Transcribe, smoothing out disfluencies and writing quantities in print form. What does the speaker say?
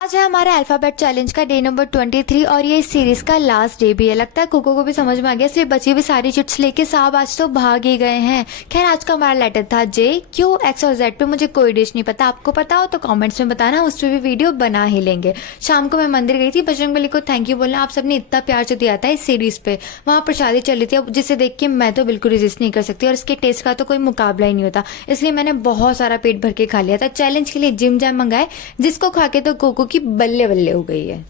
आज है हमारा अल्फाबेट चैलेंज का डे नंबर 23 और ये इस सीरीज का लास्ट डे भी है। लगता है कोको को भी समझ में आ गया, इसलिए बची हुई सारी चिट्स लेके साहब आज तो भाग ही गए हैं। खैर, आज का हमारा लेटर था जे, क्यू, एक्स और जेड पे मुझे कोई डिश नहीं पता। आपको पता हो तो कमेंट्स में बताना, उस पर भी वीडियो बना ही लेंगे। शाम को मैं मंदिर गई थी बजरंगबली को थैंक यू बोलना। आप सबने इतना प्यार जो दिया था इस सीरीज पे। वहाँ प्रसादी चल रही थी, अब जिसे देख के मैं तो बिल्कुल रेजिस्ट नहीं कर सकती और इसके टेस्ट का तो कोई मुकाबला ही नहीं होता, इसलिए मैंने बहुत सारा पेट भर के खा लिया था। चैलेंज के लिए जिम जैम मंगाए, जिसको खा के तो कोको की बल्ले बल्ले हो गई है।